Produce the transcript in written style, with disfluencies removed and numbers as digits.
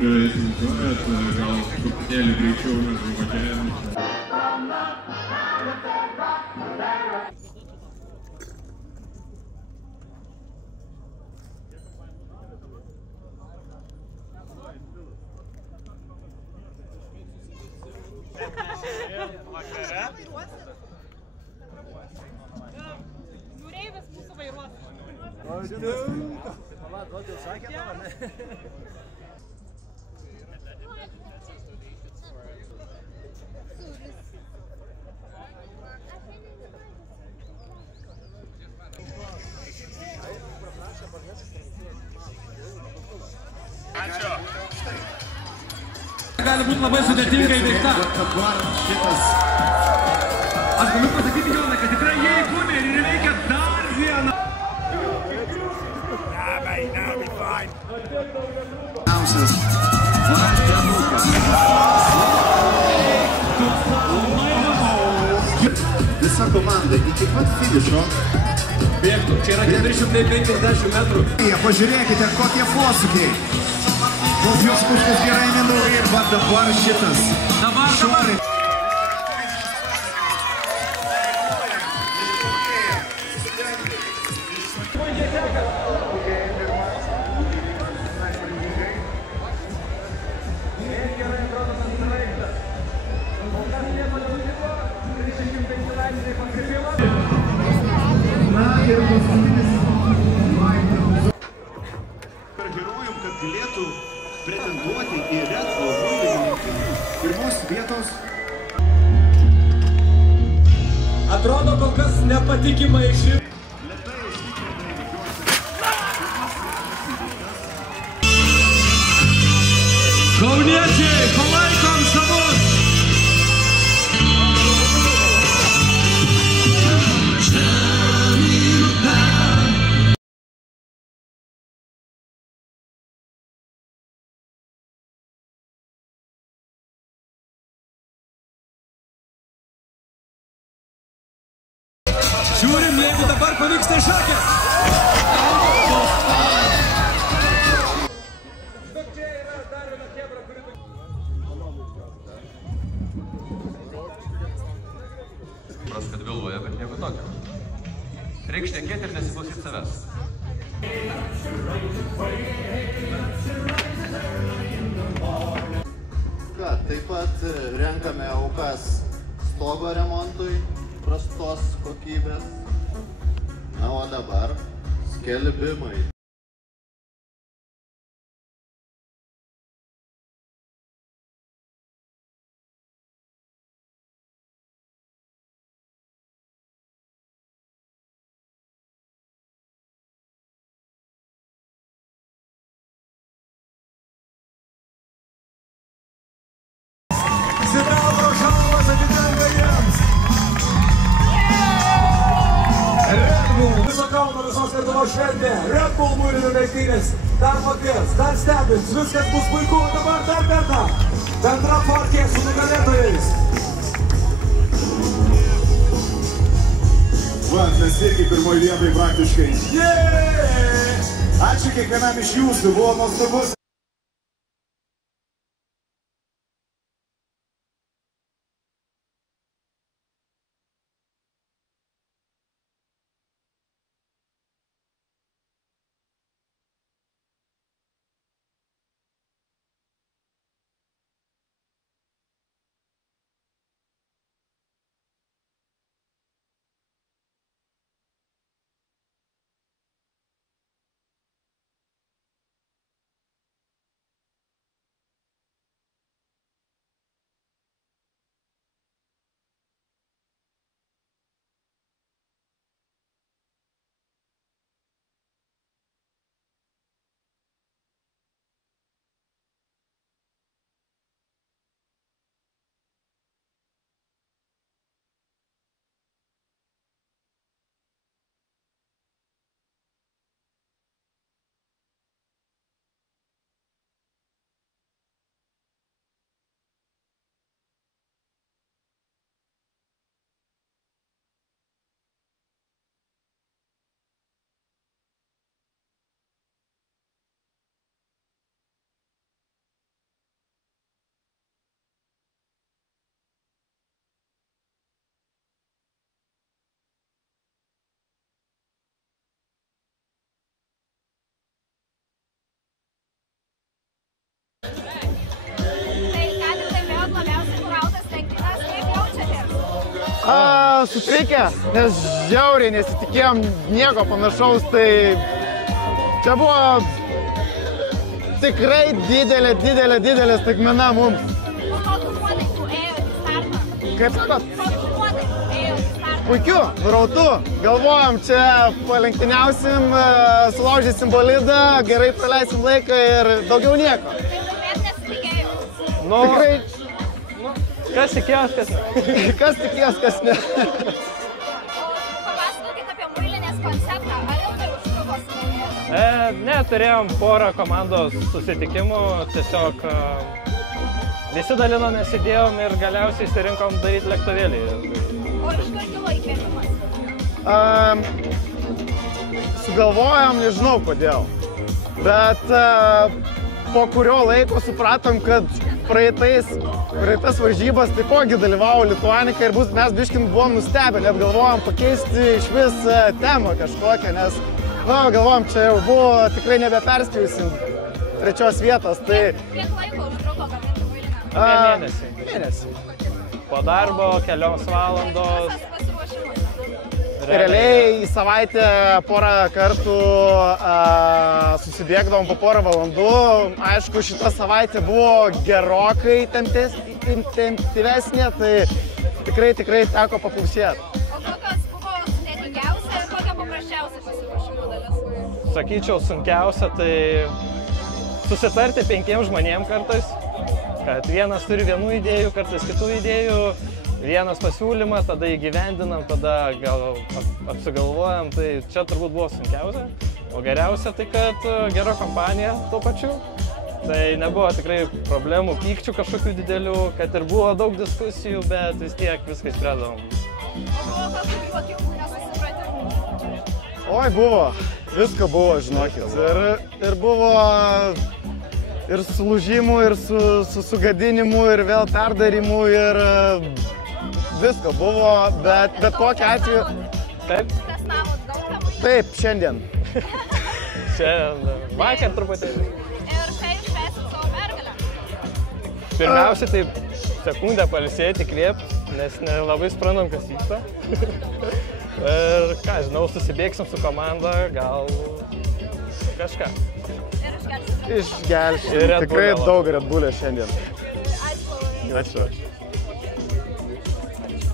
Įsivaizduojat, gal truputėlį greičiau negu važiavim. Jūreivis mūsų vairuos. Gali būti labai sudėtingai veikta. Aš galiu pasakyti, Jonai, kad tikrai jie įkūnė ir reikia dar vieną. Visa komanda iki pat finišo Bėgtų, čia yra 450 metrų. Pažiūrėkite, kokie posūkiai. Kokios puskas gerai nenori, bet dabar šitas. Dabar. Herojom, kad galėtų pretenduoti į Red Bull pirmos vietos. Atrodo, kol kas nepatikimai ši. Kauniečiai, palaikom savus! Žiūrim, jeigu dabar pavyksta šakės. Čia yra dar viena kebra, kuri... Supras, kad vėluoja, bet nieko tokio. Reik šnekėti ir nesiklausyti savęs. Taip pat renkame aukas stogo remontui prastos kokybės. Na, o dabar skelbimai. Sidabro šalmas atitenka jiems. Red Bull. Viso Kauno, visos Lietuvos šventė. Red Bull mūrinių lenktynės. Dar pakils, dar stebins. Viskas bus puiku. Dabar dar kartą. Bendra tvarkė su nugalėtojais. Va, mes irgi pirmoje vietoje praktiškai. Ačiū kiekvienam iš jūsų, buvo nuostabus. sutrikę, nes žiauriai nesitikėjom nieko panašaus, tai čia buvo tikrai didelė staigmena mums. Kokiu nuotaikų ėjot į startą? Kaip sakot? Kokiu nuotaikų ėjot į startą? Puikiu, rautu. Galvojom, čia palenktyniausim, sulaužysim bolidą, gerai praleisim laiką ir daugiau nieko. Tai laimėt nesitikėjau. Nu, Tikrai, kas tikėjos, kas ne. kas tikės, kas ne. Papasakokit apie Muilinės konceptą. Ar ilgai užtruko sugalvoti? Ne, turėjom porą komandos susitikimų, tiesiog visi dalinomės idėjom ir galiausiai išsirinkom daryti lėktuvėlį. O iš kur kilo įkvėpimas? Sugalvojom, nežinau kodėl, bet po kurio laiko supratom, kad praeitas varžybas taipogi dalyvavo Lituanika ir mes biškim buvom nustebę, net galvojom pakeisti iš vis temą kažkokią, nes galvojom, čia jau buvo tikrai nebeperspėjusim 3 vietos. Tai Kiek laiko užtruko gaminti Muiliną? Mėnesį. Po darbo, kelios valandos. Visas pasiruošimas. realiai į savaitę porą kartų susibėgdavom po porą valandų. Aišku, šita savaitė buvo gerokai intensyvesnė, tai tikrai teko papulsėti. O kokios buvo sudėtingiausia ir kokia paprasčiausia pasiruošimo dalis? Sakyčiau, sunkiausia tai susitarti 5 žmonėm kartais, kad vienas turi vienų idėjų, kartais kitų idėjų, vienas pasiūlymas, tada įgyvendinam, tada gal apsigalvojam, tai čia turbūt buvo sunkiausia. O geriausia tai, kad gera kompanija tuo pačiu. Tai nebuvo tikrai problemų, pykčių kažkokių didelių, kad ir buvo daug diskusijų, bet vis tiek viską išspręsdavom. O buvo kokių juokingų nesusipratimų? Oi, buvo. Visko buvo, žinokit. Ir buvo ir sulūžimų, ir sugadinimų, ir vėl perdarimų, ir visko buvo, bet kokiu atveju... Taip? Testavot daug ką Muilinę? Taip, šiandien. Šiandien, vakar truputėlį. Ir kai švęsit savo pergalę? Pirmiausia, tai sekundę pailsėti, įkvėpti, nes nelabai suprantam, kas vyksta. Ir ką, žinau, susibėgsim su komanda, gal kažką. Ir išgelsit. Išgelsim. Ir Red Tikrai Bullą. daug Red Bull'o šiandien. Ačiū. Ačiū.